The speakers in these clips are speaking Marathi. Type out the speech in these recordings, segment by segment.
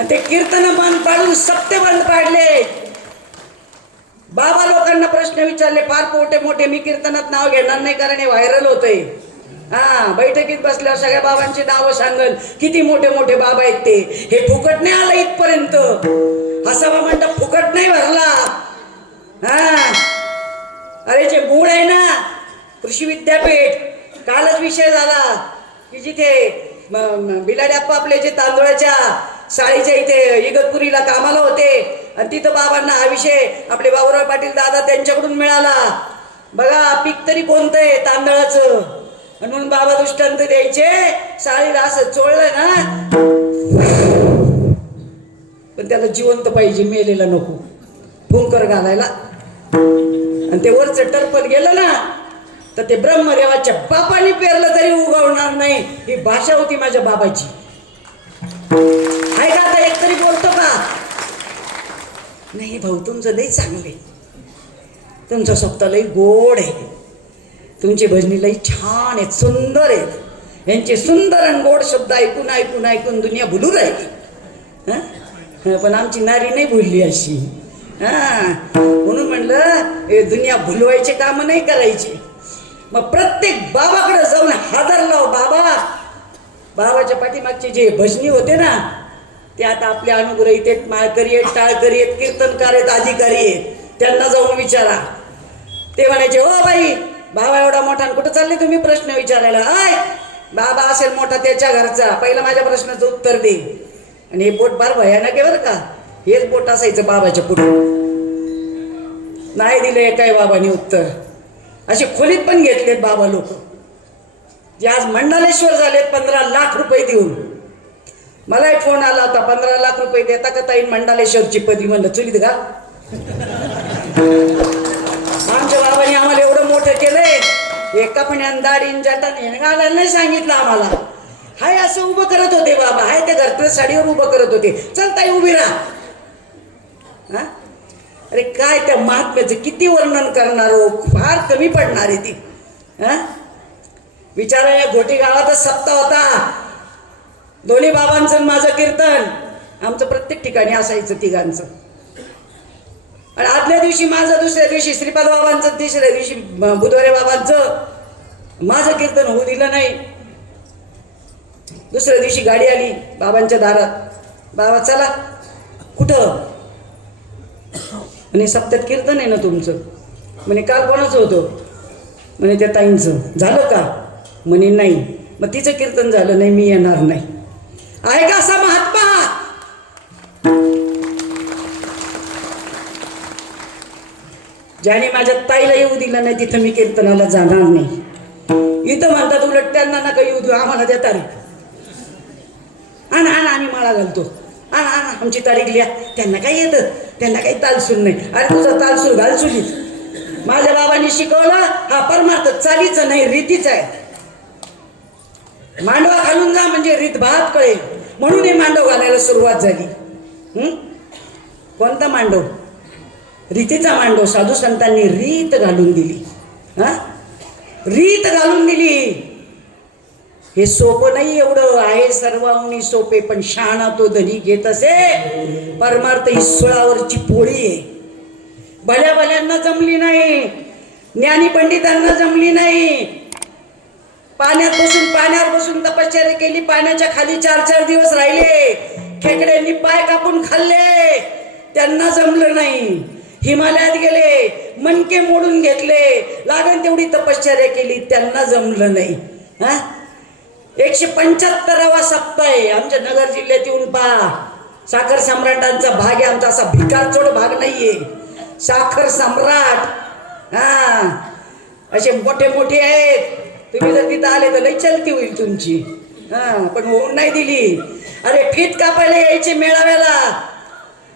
आणि ते कीर्तन बंद पाडून सप्ते बंद पाडले. बाबा लोकांना प्रश्न विचारले फार मोठे मोठे. मी कीर्तनात नाव घेणार नाही कारण हे व्हायरल होतंय. बैठकीत बसल्यावर सगळ्या बाबांची नावं सांगल. किती मोठे मोठे बाबा आहेत ते. हे फुकट नाही आलं इथपर्यंत. हसावा म्हणता फुकट नाही भरला. अरे जे मूळ आहे ना कृषी विद्यापीठ, कालच विषय झाला की जिथे बिलाड्याप्पा आपले जे तांदूळाच्या साळीच्या इथे इगतपुरीला कामाला होते आणि तिथं बाबांना हा विषय आपले बाबूराव पाटील दादा त्यांच्याकडून मिळाला. बघा पीक तरी कोणतं आहे तांदळाचं. म्हणून बाबा दृष्टांत द्यायचे. साळीला असं चोळलं ना पण त्याला जिवंत पाहिजे, मेलेला नको. फुंकर घालायला आणि ते वरचं टरपल गेलं ना तर ते ब्रह्मदेवाच्या बापाने पेरलं तरी उगवणार नाही. ही भाषा होती माझ्या बाबाची. आहे का आता एक तरी बोलतो का? नाही भाऊ तुमचं लई चांगले, तुमचं स्वतः लई गोड आहे, तुमची भजनी लई छान आहेत, सुंदर आहेत. यांचे सुंदर आणि गोड शब्द ऐकून ऐकून ऐकून दुनिया भुलू राहिली. पण आमची नारी नाही भुलली अशी. म्हणून म्हणलं दुनिया भुलवायचे काम नाही करायचे. मग प्रत्येक बाबाकडे जाऊन हादर लाव. बाबाच्या पाठीमागचे जे भजनी होते ना ते आता आपल्या अनुग्रहित आहेत, माळकरी आहेत, टाळकरी आहेत, कीर्तनकार आहेत, अधिकारी आहेत. त्यांना जाऊन विचारा. ते म्हणायचे ओ बाई बाबा एवढा मोठा कुठं चालले तुम्ही प्रश्न विचारायला. आय बाबा असेल मोठा त्याच्या घरचा, पहिला माझ्या प्रश्नाचं उत्तर दे. आणि हे बोट फार भयानक आहे बरं का. हेच बोट असायचं बाबाच्या पुढे. नाही दिलं एकाही बाबाने उत्तर. असे खोलीत पण घेतलेत बाबा लोक जे आज मंडालेश्वर झालेत 15 लाख रुपये देऊन. मला एक फोन आला होता 15 लाख रुपये देता का ताई मंडालेश्वरची पदी. म्हणलं चुलीत का. आमच्या बाबांनी आम्हाला एवढं मोठं केलंय. एका पण दाढीन जटाने घालायला नाही सांगितलं आम्हाला. हाय असं उभं करत होते बाबा. हाय त्या घरच्या साडीवर उभं करत होते. चल ताई उभी राहा. अरे काय त्या महात्म्याचं किती वर्णन करणार हो. फार कमी पडणार आहे ती. विचारा या घोटी गावातच सप्ताह होता. दोन्ही बाबांचं माझं कीर्तन आमचं प्रत्येक ठिकाणी असायचं तिघांचं. आणि आदल्या दिवशी माझं, दुसऱ्या दिवशी श्रीपाद बाबांचं, तिसऱ्या दिवशी बुधवारे बाबांचं. माझं कीर्तन होऊ दिलं नाही. दुसऱ्या दिवशी गाडी आली बाबांच्या दारात. बाबा चला. कुठं? म्हणे सप्त्यात कीर्तन आहे ना तुमचं. म्हणे काल कोणाचं होतं? म्हणे त्या ताईंचं. झालं का? म्हणे नाही. मग तिचं कीर्तन झालं नाही, मी येणार नाही. आहे का असा महात्मा? ज्याने माझ्या ताईला येऊ दिलं नाही तिथं मी कीर्तनाला जाणार नाही. इथं म्हणतात उलट त्यांना नका येऊ देऊ, आम्हाला देता रे. आणा आम्ही माळा घालतो. आणा आमची तारीख लिहा. त्यांना काय येतं? त्यांना काही तालसूल नाही. अरे तुझा तालसूल घाल चुलीत. माझ्या बाबांनी शिकवलं हा परमार्थ चालीचं नाही रीतीचा आहे. मांडवा घालून जा म्हणजे रीत भात कळेल. म्हणून हे मांडव घालायला सुरुवात झाली. कोणता मांडव? रीतीचा मांडव. साधू संतांनी रीत घालून दिली. रीत घालून दिली. हे सोपं नाही. एवढं आहे सर्वांनी सोपे पण शहाणा तो धनी घेत असे. परमार्थ ही सुळावरची पोळी आहे. भल्या भल्यांना जमली नाही. ज्ञानी पंडितांना जमली नाही. पाण्यावर बसून तपश्चर्या केली. पाण्याच्या खाली 4-4 दिवस राहिले. खेकड्यांनी पाय कापून खाल्ले. त्यांना जमलं नाही. हिमालयात गेले, मनके मोडून घेतले, लागण तेवढी तपश्चर्या केली, त्यांना जमलं नाही. 175वा सप्ताह आहे. आमच्या नगर जिल्ह्यात येऊन पहा. साखर सम्राटांचा भाग आहे आमचा. असा भिकारचोड भाग नाहीये. साखर सम्राट असे मोठे मोठे आहेत. तुम्ही जर तिथं आले तर लई चलती होईल तुमची. पण होऊन नाही दिली. अरे फीत कापायला यायचे मेळाव्याला.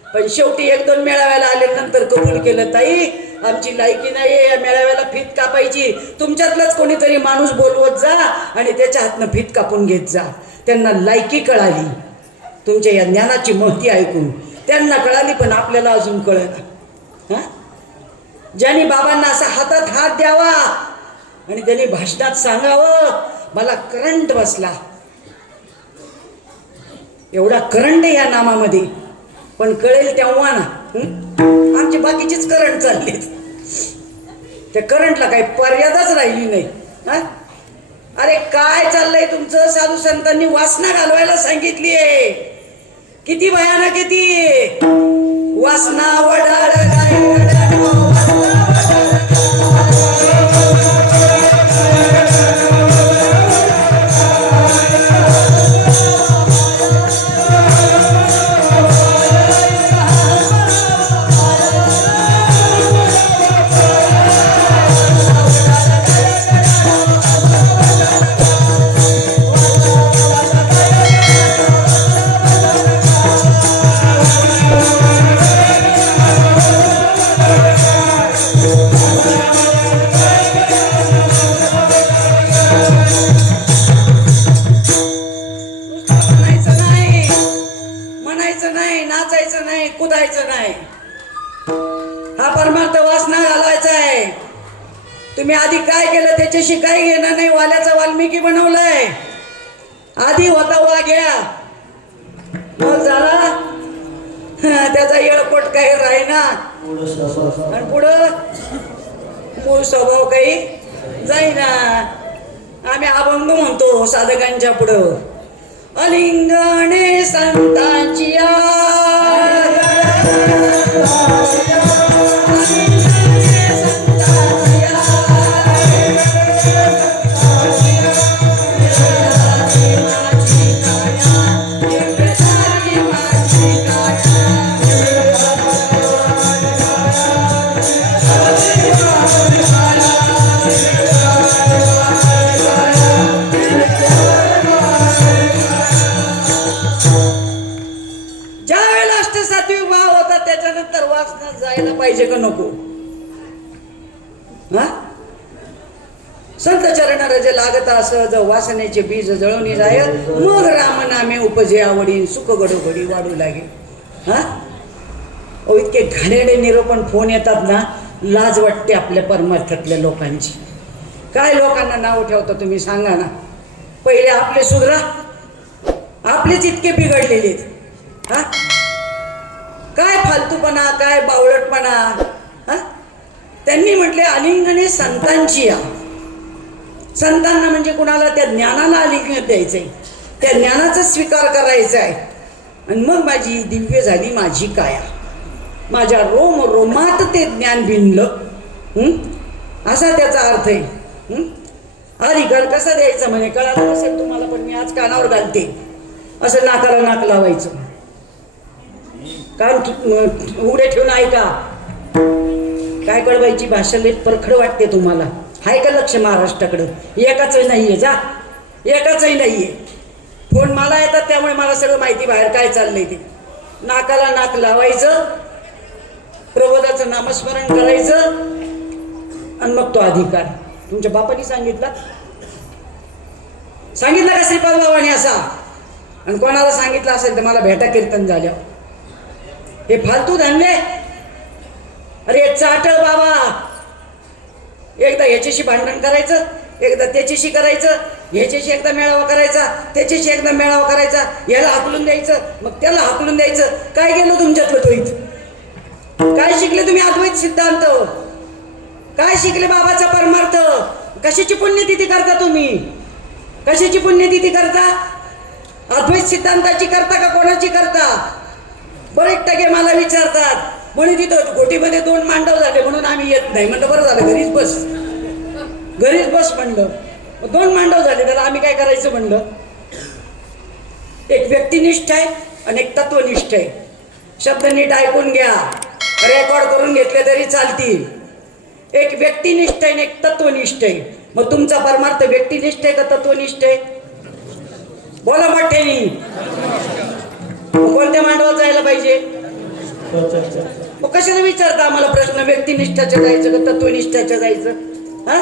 पण शेवटी 1-2 मेळाव्याला आल्यानंतर कबूल केलं ताई आमची लायकी नाही या मेळाव्याला फीत कापायची. तुमच्यातलाच कोणीतरी माणूस बोलवत जा आणि त्याच्या हातनं फीत कापून घेत जा. त्यांना लायकी कळाली. तुमच्या या ज्ञानाची महती ऐकून त्यांना कळाली पण आपल्याला अजून कळेना. ज्यांनी बाबांना असा हातात हात द्यावा आणि त्यांनी भाषणात सांगावं मला करंट बसला. एवढा करंट आहे या नामामध्ये, पण कळेल तेव्हा ना. आमची बाकीचीच करंट चालली, त्या करंटला काही मर्यादाच राहिली नाही. हा, अरे काय चाललंय तुमचं? साधू संतांनी वासना घालवायला सांगितली आहे. किती भयानक आहे ती वासना. वडाळ कुदायचं नाही. हा परमार्थ वासना घालायचा आहे. तुम्ही आधी काय केलं त्याच्याशी काही घेणं नाही. वाल्याचा वाल्मिकी बनवलाय. आधी होता वाघ्या, मग झाला त्याचा येळकोट काही राहीना, आणि पुढं मूळ स्वभाव काही जाईना. आम्ही अभंग म्हणतो साधकांच्या पुढं, अलिंगणे संतांची पाहिजे का नको? हा, संत चरण रज लागत असं वासनेचे बीज जळवणी जाय, मग राम नामे उपजे आवडी, सुख गडोगडी वाढू लागे. हा, इतके घाणेरडे निरोपण फोन येतात ना, लाज वाटते आपल्या परमार्थातल्या लोकांची. काय लोकांना नाव ठेवता तुम्ही सांगा ना. पहिले आपले सुधरा, आपलेच इतके बिघडलेले आहेत. हा, काय फालतूपणा, काय बावळटपणा. हा, त्यांनी म्हटले अलिंगने संतांची या. संतांना म्हणजे कुणाला? त्या ज्ञानाला अलिंगन द्यायचंय, त्या ज्ञानाचा स्वीकार करायचा आहे. आणि मग माझी दिव्य झाली माझी काया, माझ्या रोम रोमात ते ज्ञान भिनलं. असा त्याचा अर्थ आहे. अधिकार कसा द्यायचा म्हणे कळालं नसेल तुम्हाला, पण मी आज कानावर घालते. असं नाकाला नाक लावायचं, कान उघडे ठेवून ऐका. काय कळवायची भाषा लई परखड वाटते तुम्हाला. हाय का लक्ष महाराष्ट्राकडं? एकाचही नाहीये, जा एकाचही नाहीये. फोन मला येतात त्यामुळे मला सगळं माहिती बाहेर काय चाललंय ते. नाकाला नाक लावायचं, प्रबोधाचं नामस्मरण करायचं, आणि मग तो अधिकार तुमच्या बापाने सांगितला का श्रीपाद बाबांनी असा? आणि कोणाला सांगितलं असेल तर मला भेटा कीर्तन झाल्यावर. हे फालतू धंदे, अरे चाट बाबा. एकदा ह्याच्याशी भांडण करायचं, एकदा त्याच्याशी करायचं, ह्याच्याशी एकदा मेळावा करायचा, त्याच्याशी एकदा मेळावा करायचा, याला हाकलून द्यायचं, मग त्याला हाकलून द्यायचं. काय गेलं तुमच्यातलं द्वैत? काय शिकले तुम्ही अद्वैत सिद्धांत? काय शिकले बाबाचा परमार्थ? कशाची पुण्यतिथी करता तुम्ही? कशाची पुण्यतिथी करता? अद्वैत सिद्धांताची करता का कोणाची करता? बरेच टक्के मला विचारतात, म्हणे तिथं घोटीमध्ये 2 मांडव झाले म्हणून आम्ही येत नाही. म्हणलं बरं झालं, घरीच बस, घरीच बस म्हणलं. 2 मांडव झाले, त्याला आम्ही काय करायचं म्हणलं. एक व्यक्तिनिष्ठ आहे आणि एक तत्वनिष्ठ आहे. शब्द नीट ऐकून घ्या, रेकॉर्ड करून घेतले तरी चालतील. एक व्यक्तिनिष्ठ आहे आणि एक तत्वनिष्ठ आहे. मग तुमचा परमार्थ व्यक्तिनिष्ठ आहे का तत्वनिष्ठ आहे? बोला मोठ्यानी. कोणत्या मांडवात जायला पाहिजे? मग कशाला विचारता आम्हाला प्रश्न? व्यक्तिनिष्ठाच्या जायचं का तत्वनिष्ठाच्या जायचं? हा,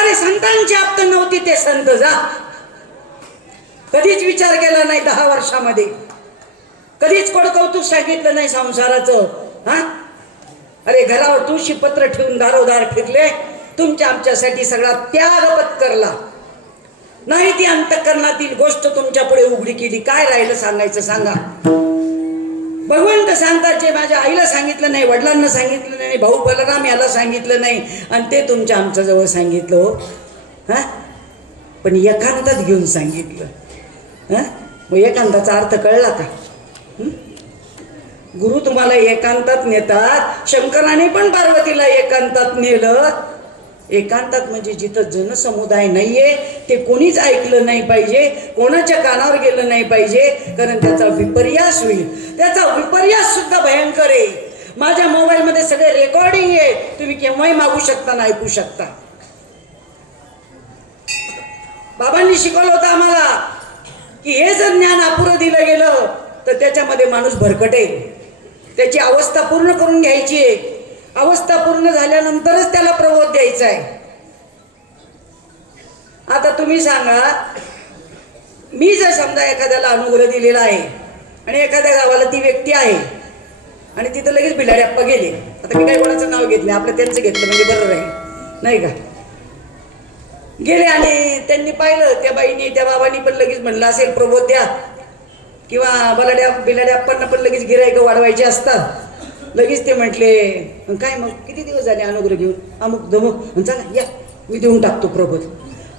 अरे संतांची आप्त नव्हती ते संत जा. कधीच विचार केला नाही 10 वर्षामध्ये, कधीच कौतुक सांगितलं नाही संसाराचं. हा, अरे घरावर तुळशी पत्र ठेवून दारोदार फिरले, तुमच्या आमच्यासाठी सगळा त्याग पत्करला. नाही ती अंतःकरणातील गोष्ट तुमच्या पुढे उघडी केली, काय राहिलं सांगायचं सांगा. भगवंत सांगतात जे माझ्या आईला सांगितलं नाही, वडिलांना सांगितलं नाही, भाऊ बलराम याला सांगितलं नाही, आणि ते तुमच्या आमच्याजवळ सांगितलं हो. हां, पण एकांतात घेऊन सांगितलं. हां, मग एकांताचा अर्थ कळला का? गुरु तुम्हाला एकांतात नेतात. शंकराने पण पार्वतीला एकांतात नेलं. एकांतात म्हणजे जिथं जनसमुदाय नाहीये, ते कोणीच ऐकलं नाही पाहिजे, कोणाच्या कानावर गेलं नाही पाहिजे, कारण त्याचा विपर्यास होईल. त्याचा विपर्यास सुद्धा भयंकर आहे. माझ्या मोबाईलमध्ये सगळे रेकॉर्डिंग आहे, तुम्ही केव्हाही मागू शकता ना ऐकू शकता. बाबांनी शिकवलं होतं आम्हाला की हे जर ज्ञान अपुरं दिलं गेलं तर त्याच्यामध्ये माणूस भरकटेल. त्याची अवस्था पूर्ण करून घ्यायची आहे. अवस्था पूर्ण झाल्यानंतरच त्याला प्रबोध द्यायचा आहे. आता तुम्ही सांगा, मी जर समजा एखाद्याला अनुग्रह दिलेला आहे आणि एखाद्या गावाला ती व्यक्ती आहे आणि तिथं लगेच बिलाडे आप्पा गेले. आता मी काही कोणाचं नाव घेतलं, आपलं त्यांचं घेतलं म्हणजे बरं राहील नाही का. गेले आणि त्यांनी पाहिलं, त्या बाईनी त्या बाबांनी पण लगेच म्हणलं असेल प्रबोध द्या, किंवा बिलाड्या आप्पांना पण लगेच गिरायकं वाढवायचे असतात. लगेच ते म्हटले काय मग किती दिवस झाले अनुग्रह घेऊन, अमुक दमुक, चला या मी देऊन टाकतो प्रबोध.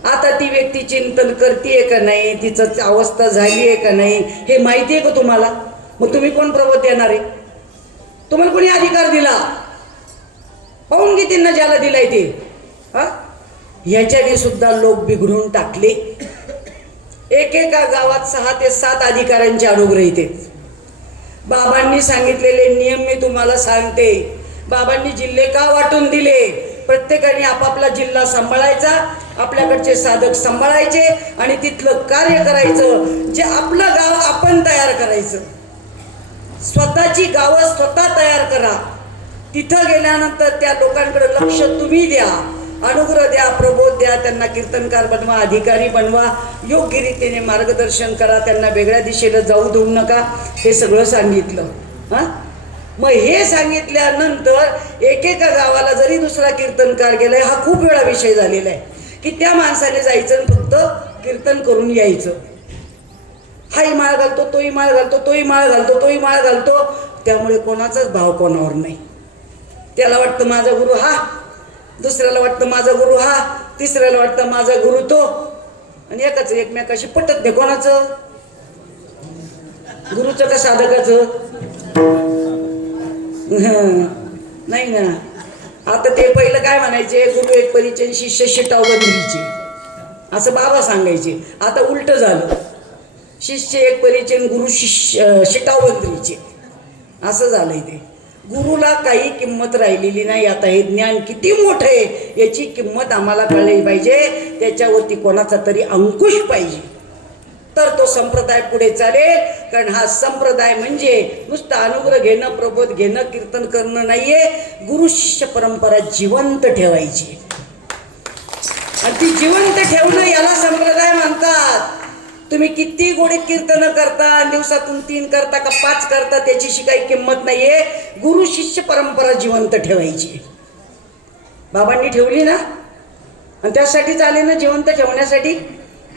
आता ती व्यक्ती चिंतन करते का नाही, तिचं अवस्था झाली आहे का नाही हे माहिती आहे का तुम्हाला? मग तुम्ही कोण प्रबोध देणार आहे? तुम्हाला कोणी अधिकार दिला? पाहून घे त्यांना ज्याला दिलाय ते. हा, ह्याच्याने सुद्धा लोक बिघडून टाकले. एकेका गावात 6 ते 7 अधिकाऱ्यांचे अनुग्रह येते. बाबांनी सांगितलेले नियम मी तुम्हाला सांगते. बाबांनी जिल्हे का वाटून दिले? प्रत्येकाने आपापला जिल्हा सांभाळायचा, आपल्याकडचे साधक सांभाळायचे आणि तिथलं कार्य करायचं. जे आपलं गाव आपण तयार करायचं. स्वतःची गावं स्वतः तयार करा. तिथं गेल्यानंतर त्या लोकांकडे लक्ष तुम्ही द्या, अनुग्रह द्या, प्रबोध द्या, त्यांना कीर्तनकार बनवा, अधिकारी बनवा, योग्य रीतीने मार्गदर्शन करा, त्यांना वेगळ्या दिशेला जाऊ देऊ नका. हे सगळं सांगितलं. हां, मग हे सांगितल्यानंतर एकेका गावाला जरी दुसरा कीर्तनकार गेलाय, हा खूप वेळा विषय झालेला आहे की त्या माणसाने जायचं आणि फक्त कीर्तन करून यायचं. हाही माळ घालतो, तोही माळ घालतो, तोही माळ घालतो, तोही माळ घालतो. त्यामुळे कोणाचाच भाव कोणावर नाही. त्याला वाटतं माझा गुरु हा, दुसऱ्याला वाटतं माझा गुरु हा, तिसऱ्याला वाटतं माझा गुरु तो, आणि एकाच एकमेकाशी पटत नाही. कोणाचं? गुरुचं का साधकाचं? नाही ना. आता ते पहिलं काय म्हणायचे, गुरु एक परिचय शिष्य शिटाव बंधीचे, असं बाबा सांगायचे. आता उलट झालं, शिष्य एक परिचय गुरु शिष्य शिटाव बंधीचे, असं झालंय ते. गुरुला काही किंमत राहिलेली नाही. आता हे ज्ञान किती मोठं आहे याची किंमत आम्हाला कळली पाहिजे. त्याच्यावरती कोणाचा तरी अंकुश पाहिजे, तर तो संप्रदाय पुढे चालेल. कारण हा संप्रदाय म्हणजे नुसतं अनुग्रह घेणं, प्रबोध घेणं, कीर्तन करणं नाहीये. गुरु शिष्य परंपरा जिवंत ठेवायची, आणि ती जिवंत ठेवणं याला संप्रदाय म्हणतात. तुम्ही किती गोडीत कीर्तन करता, दिवसातून 3 करता का 5 करता, त्याची काही किंमत नाहीये. गुरु शिष्य परंपरा जिवंत ठेवायची. बाबांनी ठेवली ना, आणि त्यासाठीच आले ना जिवंत ठेवण्यासाठी.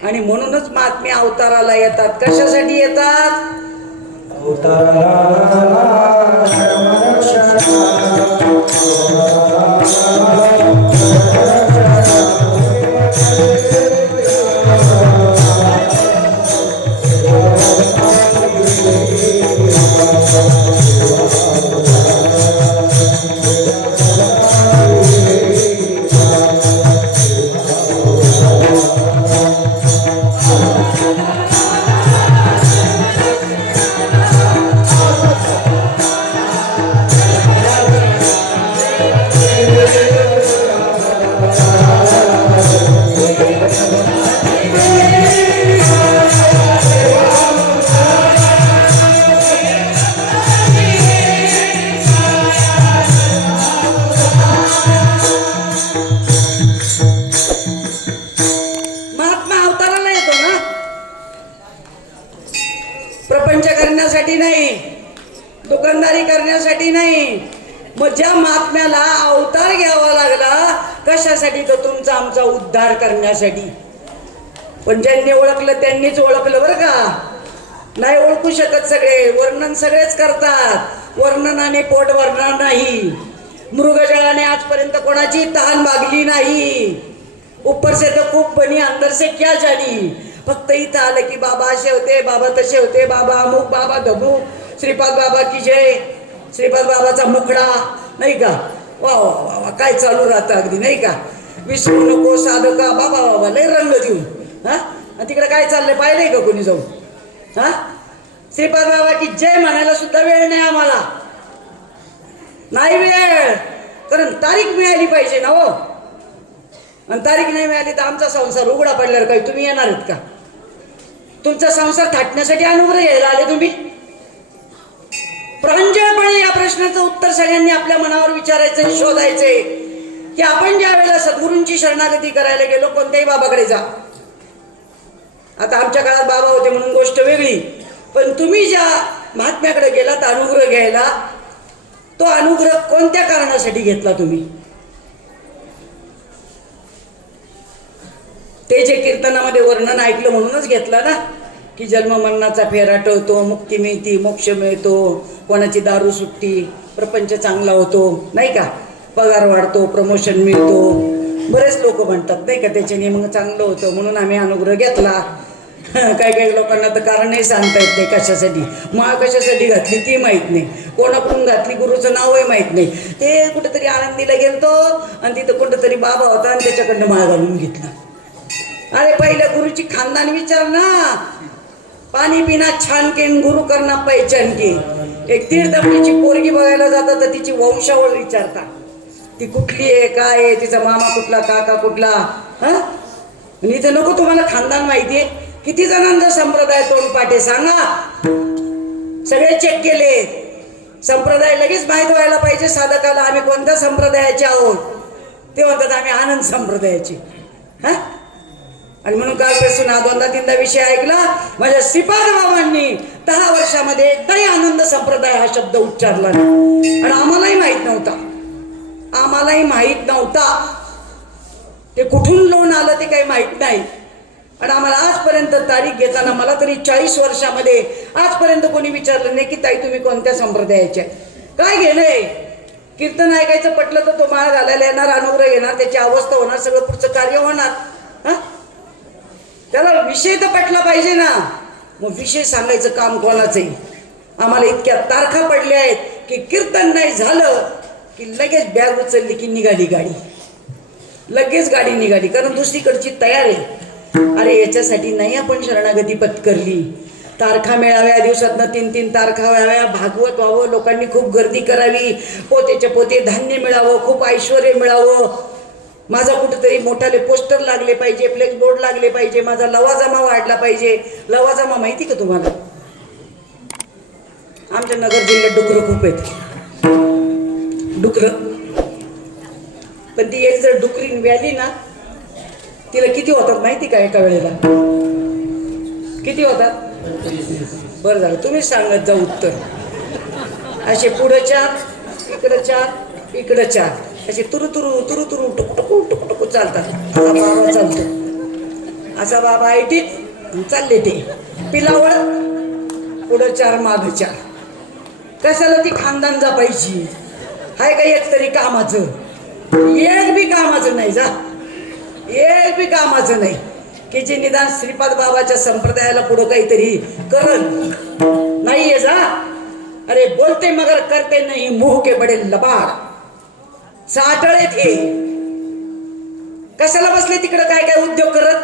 आणि म्हणूनच महात्मे अवताराला येतात. कशासाठी येतात? प्रपंच करण्यासाठी नाही, दुकानदारी करण्यासाठी नाही. मग ज्या महात्म्याला अवतार घ्यावा लागला कशासाठी? तर तुमचा आमचा उद्धार करण्यासाठी. पण ज्यांनी ओळखलं त्यांनीच ओळखलं बरं का. नाही ओळखू शकत सगळे. वर्णन सगळेच करतात, वर्णनाने पोट भरणार नाही. मृगजळाने आजपर्यंत कोणाची तहान भागली नाही. ऊपर से तो खूप बनी, अंदर से क्या जानी. फक्त इथं आलं की बाबा असे होते, बाबा तसे होते, बाबा अमुक, बाबा धमुक, श्रीपाद बाबा की जय, श्रीपाद बाबाचा मुखडा, नाही का. वा वा वा वा, काय चालू राहतं अगदी, नाही का. विसरू नको साधका बाबा बाबा, लय रंग देऊन. हा, तिकडे काय चाललंय पाहिलंय का कोणी जाऊन. हा, श्रीपाद बाबा की जय म्हणायला सुद्धा वेळ नाही आम्हाला, नाही वेळ. कारण तारीख मिळाली पाहिजे ना हो. आणि तारीख नाही मिळाली तर आमचा संसार उघडा पडल्यावर काही तुम्ही येणार आहेत का. तुमचा संसार थाटण्यासाठी अनुग्रह घ्यायला आले तुम्ही. प्रांजळपणे या प्रश्नाचं उत्तर सगळ्यांनी आपल्या मनावर विचारायचं आणि शोधायचंय की आपण ज्या वेळेला सद्गुरूंची शरणागती करायला गेलो, कोणत्याही बाबाकडे जा. आता आमच्या काळात बाबा होते म्हणून गोष्ट वेगळी, पण तुम्ही ज्या महात्म्याकडे गेलात अनुग्रह घ्यायला, तो अनुग्रह कोणत्या कारणासाठी घेतला तुम्ही. ते जे कीर्तनामध्ये वर्णन ऐकलं म्हणूनच घेतला ना, की जन्म मरणाचा फेरा टळतो, मुक्ती मिळती, मोक्ष मिळतो, कोणाची दारू सुटती, प्रपंच चांगला होतो, नाही का, पगार वाढतो, प्रमोशन मिळतो. बरेच लोक म्हणतात नाही का, त्याच्याने मग चांगलं होतं म्हणून आम्ही अनुग्रह घेतला. काही काही लोकांना तर कारणही सांगता येत नाही कशासाठी. माळ कशासाठी घातली ती माहीत नाही, कोणाकडून घातली गुरुचं नावही माहीत नाही. ते कुठेतरी आळंदीला गेलतो आणि तिथं कुठंतरी बाबा होता आणि त्याच्याकडनं माळ घालून घेतली. अरे पहिल्या गुरुची खानदान विचार ना. पाणी पिना छान के गुरु करना पहिचान के. एक तीर्थपणीची पोरगी बघायला जातात तर तिची वंशावळ विचारतात, ती कुठली आहे, काय आहे, तिचा मामा कुठला, काका कुठला. हा, इथं नको तुम्हाला खानदान माहिती आहे. किती जणांचा संप्रदाय तोंडपाठे सांगा. सगळे चेक केले. संप्रदाय लगेच माहीत व्हायला पाहिजे साधकाला आम्ही कोणत्या संप्रदायाचे आहोत. ते म्हणतात आम्ही आनंद संप्रदायाचे. हा, आणि म्हणून कालपासून हा दोनदा तीनदा विषय ऐकला. माझ्या श्रीपाद बाबांनी 10 वर्षामध्ये एकदाही आनंद संप्रदाय हा शब्द उच्चारला नाही. आणि आम्हालाही माहीत नव्हता, आम्हालाही माहीत नव्हता. ते कुठून लोन आलं ते काही माहीत नाही. आणि आम्हाला आजपर्यंत तारीख घेताना मला तरी 40 वर्षामध्ये आजपर्यंत कोणी विचारलं नाही की ताई तुम्ही कोणत्या संप्रदायाचे. काय घेणंय, कीर्तन ऐकायचं पटलं तर तो माळ घालायला येणार, अनुग्रह घेणार, त्याची अवस्था होणार, सगळं पुढचं कार्य होणार. हा, त्याला विषय तर पटला पाहिजे ना. मग विषय सांगायचं काम कोणाचंही. आम्हाला इतक्या तारखा पडल्या आहेत की कीर्तन नाही झालं की लगेच बॅग उचलली की निघाली गाडी, लगेच गाडी निघाली, कारण दुसरीकडची तयार आहे. अरे याच्यासाठी नाही आपण शरणागती पत्करली. तारखा मिळाव्या, दिवसातनं 3-3 तारखा व्हाव्या, भागवत व्हावं, लोकांनी खूप गर्दी करावी, पोतेच्या पोते धान्य मिळावं, खूप ऐश्वर मिळावं, माझा कुठेतरी मोठाले पोस्टर लागले पाहिजे, फ्लेक्स बोर्ड लागले पाहिजे, माझा लवाजमा वाढला पाहिजे. लवाजमा माहिती का तुम्हाला. आमच्या नगर जिल्ह्यात डुकरं खूप आहेत, डुकरं. पण ती एक जर डुकरीन व्याली ना, तिला किती होतात माहिती का एका वेळेला. किती होतात. बरं झालं तुम्हीच सांगत जा उत्तर. असे पुढं 4, इकडं 4, इकडं 4, असे तुरुतुरू तुरुतुरू टुकटुकू टुकटुकू चालतात. असा बाबा चालतो, असा बाबा ऐटीत चालले ते पिलावळ, पुढं 4 मागं 4. कशाला ती खानदान जपायची. हाय का एक तरी कामाचं. एक बी कामाचं नाही. जा, एक बी कामाचं नाही की जे निदान श्रीपाद बाबाच्या संप्रदायाला पुढं काहीतरी करल. नाहीये जा. अरे बोलते मगर करते नाही, मुंह के बडे लबाड, साठळे थे. कशाला बसले तिकडं काय काय उद्योग करत.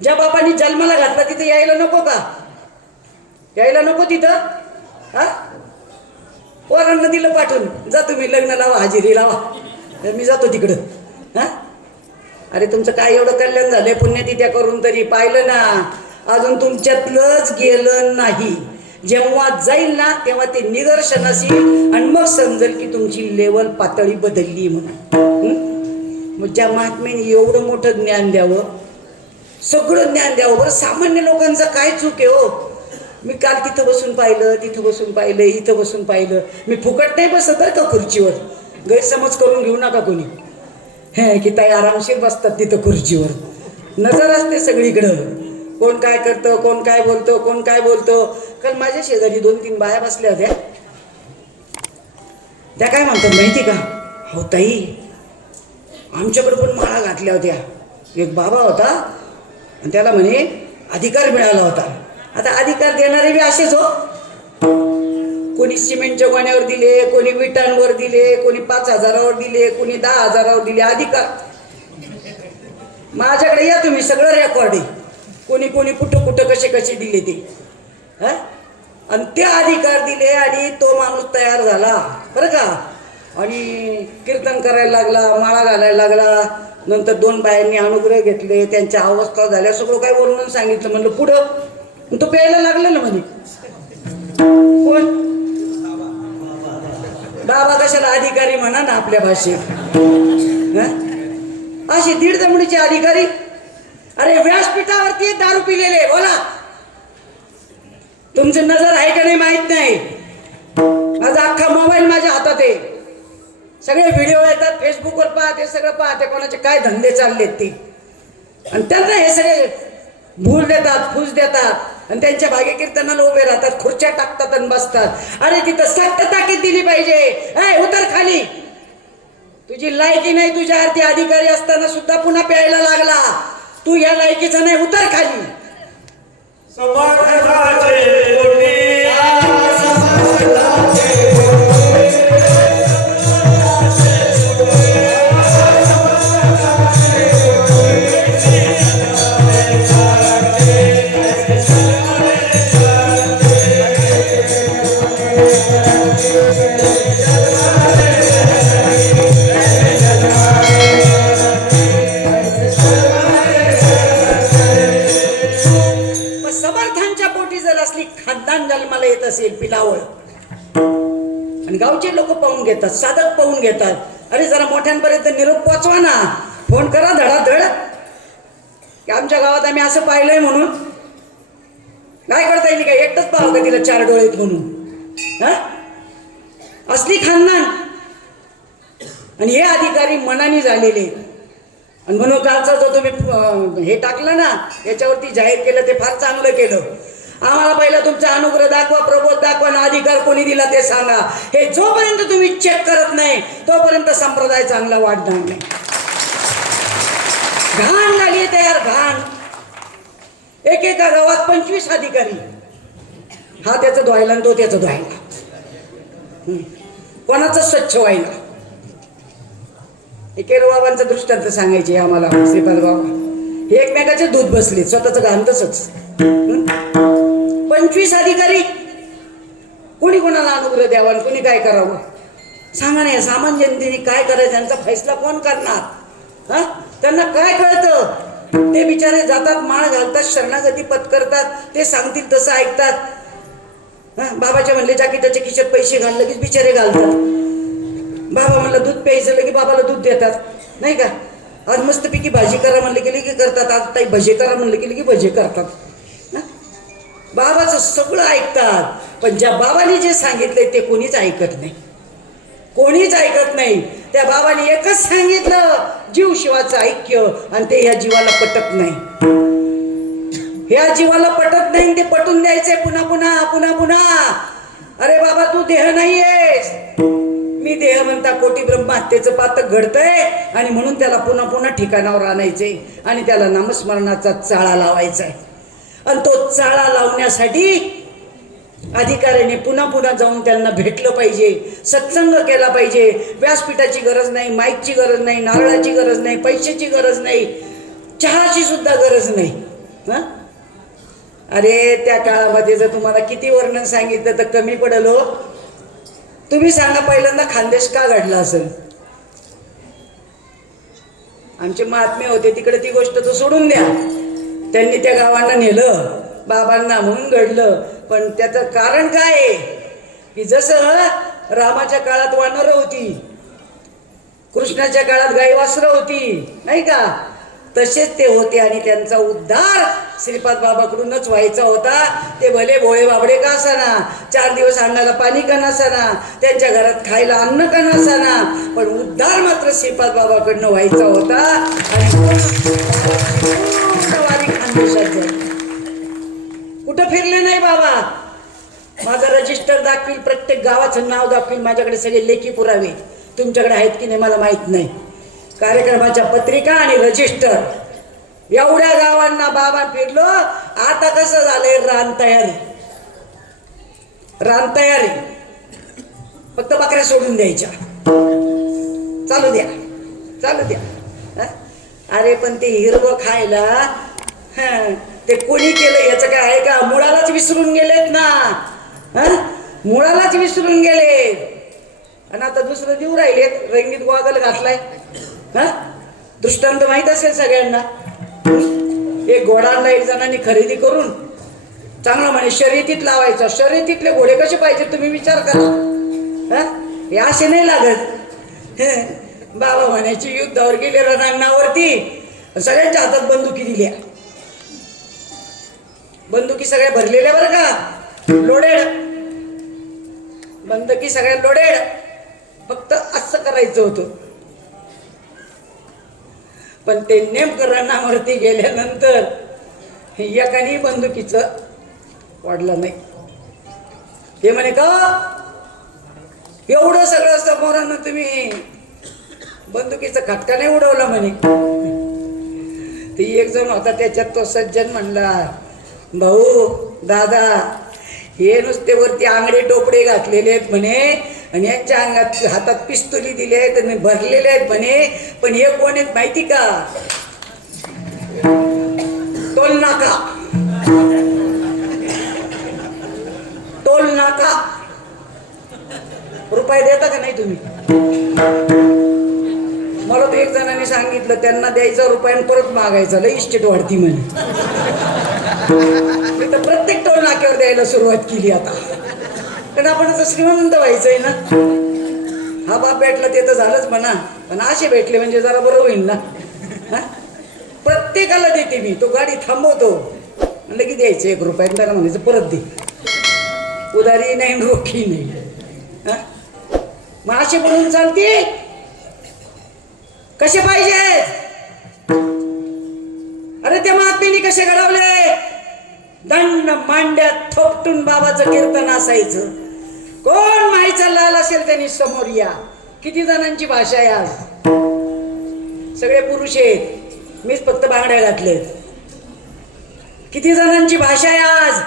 ज्या बाबांनी जन्माला घातला तिथे यायला नको का. यायला नको तिथं. हा, पोरांना दिलं पाठवून, जा तुम्ही लग्न लावा, हजेरी लावा, मी जातो तिकडं. हा, अरे तुमचं काय एवढं कल्याण झालंय, पुण्यतिथ्या करून तरी पाहिलं ना. अजून तुमच्यातलंच गेलं नाही. जेव्हा जाईल ना तेव्हा ते निदर्शनास येईल आणि मग समजेल की तुमची लेवल पातळी बदलली म्हणून. मग ज्या महात्म्याने एवढं मोठं ज्ञान द्यावं, सगळं ज्ञान द्यावं. बरं सामान्य लोकांचा काय चूक आहे हो. मी काल तिथं बसून पाहिलं, तिथं बसून पाहिलं, इथं बसून पाहिलं. मी फुकट नाही बसत बरं का खुर्चीवर. गैरसमज करून घेऊ नका कोणी. हे की ताई आरामशीर बसतात तिथं खुर्चीवर. नजर असते सगळीकडं, कोण काय करतं, कोण काय बोलतो, कोण काय बोलतो. कारण माझ्या शेजारी 2-3 बाया बसल्या होत्या. त्या काय म्हणतात माहिती का, हो ताई आमच्याकडे पण माळा घातल्या होत्या. एक बाबा होता आणि त्याला म्हणे अधिकार मिळाला होता. आता अधिकार देणारे बी असेच हो, कोणी सिमेंटच्या गोण्यावर दिले, कोणी विटांवर दिले, कोणी 5,000वर दिले, कोणी 10,000वर दिले अधिकार. माझ्याकडे या तुम्ही, सगळं रेकॉर्ड आहे, कोणी कोणी कुठं कुठं कसे कसे दिले ते. हा, आणि ते अधिकार दिले आणि तो माणूस तयार झाला बरं का, आणि कीर्तन करायला लागला, माळा घालायला लागला. नंतर 2 बायांनी अनुग्रह घेतले, त्यांच्या अवस्था झाल्या, सगळं काय वर्णन सांगितलं. म्हणलं पुढं, तो प्यायला लागला ना म्हणे. कोण बाबा, कशाला अधिकारी म्हणा ना आपल्या भाषेत. असे 1.5 जमडीचे अधिकारी. अरे व्यासपीठावरती दारू पिलेले, बोला तुमची नजर आहे का नाही माहित नाही. माझा अख्खा मोबाईल माझ्या हातात आहे, सगळे व्हिडिओ येतात फेसबुकवर, पाहते सगळं, पाहते कोणाचे काय धंदे चाललेत ते. आणि त्यांना हे सगळे भूल देतात, फूस देतात आणि त्यांच्या भाग्य कीर्तनाला उभे राहतात, खुर्च्या टाकतात आणि बसतात. अरे तिथं सक्त ताकीद दिली पाहिजे. उतर खाली, तुझी लायकी नाही, तुझ्या अर्थी अधिकारी असताना सुद्धा पुन्हा प्यायला लागला, तू या लायकीचा नाही, उतर खाली. जन्माला येत असेल पिलावळ आणि गावचे लोक पाहून घेतात, साधक पाहून घेतात. अरे जरा मोठ्यांपर्यंत निरोप पोचवा ना, फोन करा धडाधड की आमच्या गावात आम्ही असं पाहिलंय म्हणून. काय करता येईल काय, एकटंच पाहावं का तिला 4 डोळे म्हणून. असली खानदान आणि हे अधिकारी मनानी झालेले. आणि म्हणून कालचा जो तुम्ही हे टाकलं ना, याच्यावरती जाहीर केलं ते फार चांगलं केलं. आम्हाला पहिला तुमचा अनुग्रह दाखवा, प्रबोध दाखवा आणि अधिकार कोणी दिला ते सांगा. हे जोपर्यंत तुम्ही चेक करत नाही तोपर्यंत संप्रदाय चांगला वाढणार नाही. घाण झाली तयार, घाण. एकेका गावात 25 अधिकारी, हा त्याचं धुवायला आणि तो त्याचं धुवायला, कोणाचं स्वच्छ व्हायला. एकेर बाबांचं दृष्टांत सांगायचे आम्हाला श्रीपाद बाबा, हे एकमेकाचे दूध बसले, स्वतःचं घाण तसंच. 25 अधिकारी, कोणी कोणाला अनुग्रह द्यावा आणि कोणी काय करावं सांगा ना. सामान्य जनतेने काय करायचं, त्यांचा फैसला कोण करणार. त्यांना काय कळतं, ते बिचारे जातात, माळ घालतात, शरणागती पत्करतात, ते सांगतील तसं ऐकतात. बाबाच्या म्हणले जाकीटाच्या खिशात पैसे घाल, लगेच बिचारे घालतात. बाबा म्हणलं दूध प्यायचं, लगे बाबाला दूध देतात नाही का. आज मस्तपैकी भाजी करा म्हणले की लगे करतात, आज ताई भजे करा म्हणले की लगे भजे करतात. बाबाचं सगळं ऐकतात, पण ज्या बाबाने जे सांगितलंय ते कोणीच ऐकत नाही, कोणीच ऐकत नाही. त्या बाबाने एकच सांगितलं, जीव शिवाचं ऐक्य, आणि ते ह्या जीवाला पटत नाही. ह्या जीवाला पटत नाही, ते पटून द्यायचंय पुन्हा पुन्हा पुन्हा पुन्हा. अरे बाबा तू देह नाहीयेस, मी देह म्हणता कोटी ब्रह्महत्येचं पातक घडतंय आणि म्हणून त्याला पुन्हा पुन्हा ठिकाणावर आणायचंय आणि त्याला नामस्मरणाचा चाळा लावायचाय. आणि तो चाळा लावण्यासाठी अधिकाऱ्याने पुन्हा पुन्हा जाऊन त्यांना भेटलं पाहिजे, सत्संग केला पाहिजे. व्यासपीठाची गरज नाही, माईकची गरज नाही, नारळाची गरज नाही, पैशाची गरज नाही, चहाची सुद्धा गरज नाही. अरे त्या काळामध्ये जर तुम्हाला किती वर्णन सांगितलं तर कमी पडेल हो. तुम्ही सांगा पहिल्यांदा खानदेश का घडला असेल. आमचे महात्मे होते तिकडे, ती गोष्ट तर सोडून द्या, त्यांनी त्या गावांना नेलं, बाबांना म्हणून घडलं. पण त्याचं कारण काय आहे की जसं रामाच्या काळात वानरं होती, कृष्णाच्या काळात गाई वासरं होती नाही का, तसेच ते होते आणि त्यांचा उद्धार श्रीपाद बाबाकडूनच व्हायचा होता. ते भले भोळे बाबडे का असाना, 4 दिवस अंगाला पाणी का नसाना, त्यांच्या घरात खायला अन्न का नसाना, पण उद्धार मात्र श्रीपाद बाबाकडनं व्हायचा होता. आणि वारी खानदेशात जाईल. कुठं फिरले नाही बाबा. माझा रजिस्टर दाखवील, प्रत्येक गावाचं नाव दाखवील, माझ्याकडे सगळे लेखी पुरावे. तुमच्याकडे आहेत की नाही मला माहीत नाही. कार्यक्रमाच्या पत्रिका आणि रजिस्टर एवढ्या गावांना बाबा फिरलो. आता कसं झालंय, रान तयारी. फक्त बकऱ्या सोडून द्यायच्या, चालू द्या. अरे पण ते हिरवं खायला ते कोणी केलं याचं काय आहे का? मुळालाच विसरून गेलेत ना. मुळालाच विसरून गेले. आणि आता दुसरं देऊ राहिलेत, रंगीत गोगल घातलाय. दृष्टांत माहित असेल सगळ्यांना. एक घोडांना एक जणांनी खरेदी करून चांगलं म्हणे शर्यतीत लावायचं. शर्यतीतले घोडे कसे पाहिजे तुम्ही विचार करा. हे असे नाही लागत. बाबा म्हणायची युद्धावर गेले रणांगणावरती, सगळ्यांच्या हातात बंदुकी दिल्या. बंदुकी सगळ्या भरलेल्या बरं का, लोडेड बंदुकी सगळ्या लोडेड. फक्त असं करायचं होतं. पण ते नेमकं रणावरती गेल्यानंतर एकाने बंदुकीचं वाढलं नाही. ते म्हणे का एवढं सगळं समोरानं तुम्ही बंदुकीचं खटका नाही उडवला म्हणे. ती एक जण होता त्याच्यात, तो सज्जन म्हणला, भाऊ दादा हे नुसते वरती आंगडे टोपडे घातलेले आहेत म्हणे, आणि यांच्या अंगात हातात पिस्तुली दिले आहेत आणि भरलेले आहेत म्हणे, पण हे कोण आहेत माहिती का? टोल नाका. रुपये देता का नाही तुम्ही? मला तर एक जणांनी सांगितलं त्यांना द्यायचा रुपये आणि परत मागायचा, लई इस्टेट वाढती म्हणे. मी तर प्रत्येक टोल नाक्यावर द्यायला सुरुवात केली आता, कारण आपण आता श्रीमंत व्हायचंय ना. हा बाप भेटला ते तर झालंच म्हणा, पण असे भेटले म्हणजे जरा बरं होईल ना. प्रत्येकाला देते मी. तो गाडी थांबवतो म्हणलं की द्यायचं 1 रुपया, त्याला म्हणायचं परत दे. उधारी नाही रोखी नाही. मग असे म्हणून चालते कसे पाहिजे? अरे त्या महात्म्यानी कसे घडवले? दंड मांड्यात थोपटून बाबाचं कीर्तन असायचं. कोण माईचा लाल असेल त्यांनी समोर या. किती जणांची भाषा आहे आज? सगळे पुरुष आहेत, मीच फक्त बांगड्या घातलेत. किती जणांची भाषा आहे आज?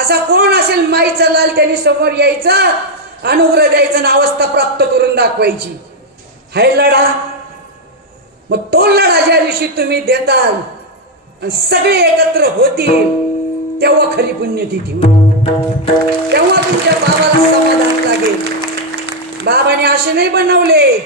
असा कोण असेल माईचा लाल त्यांनी समोर यायचा, अनुग्रह द्यायचा आणि अवस्था प्राप्त करून दाखवायची. हाय लढा. मग तो लढा ज्या दिवशी तुम्ही देताल आणि सगळे एकत्र होतील तेव्हा खरी पुण्यतिथी, तेव्हा तुमच्या बाबाला समाधान लागेल. बाबाने असे नाही बनवले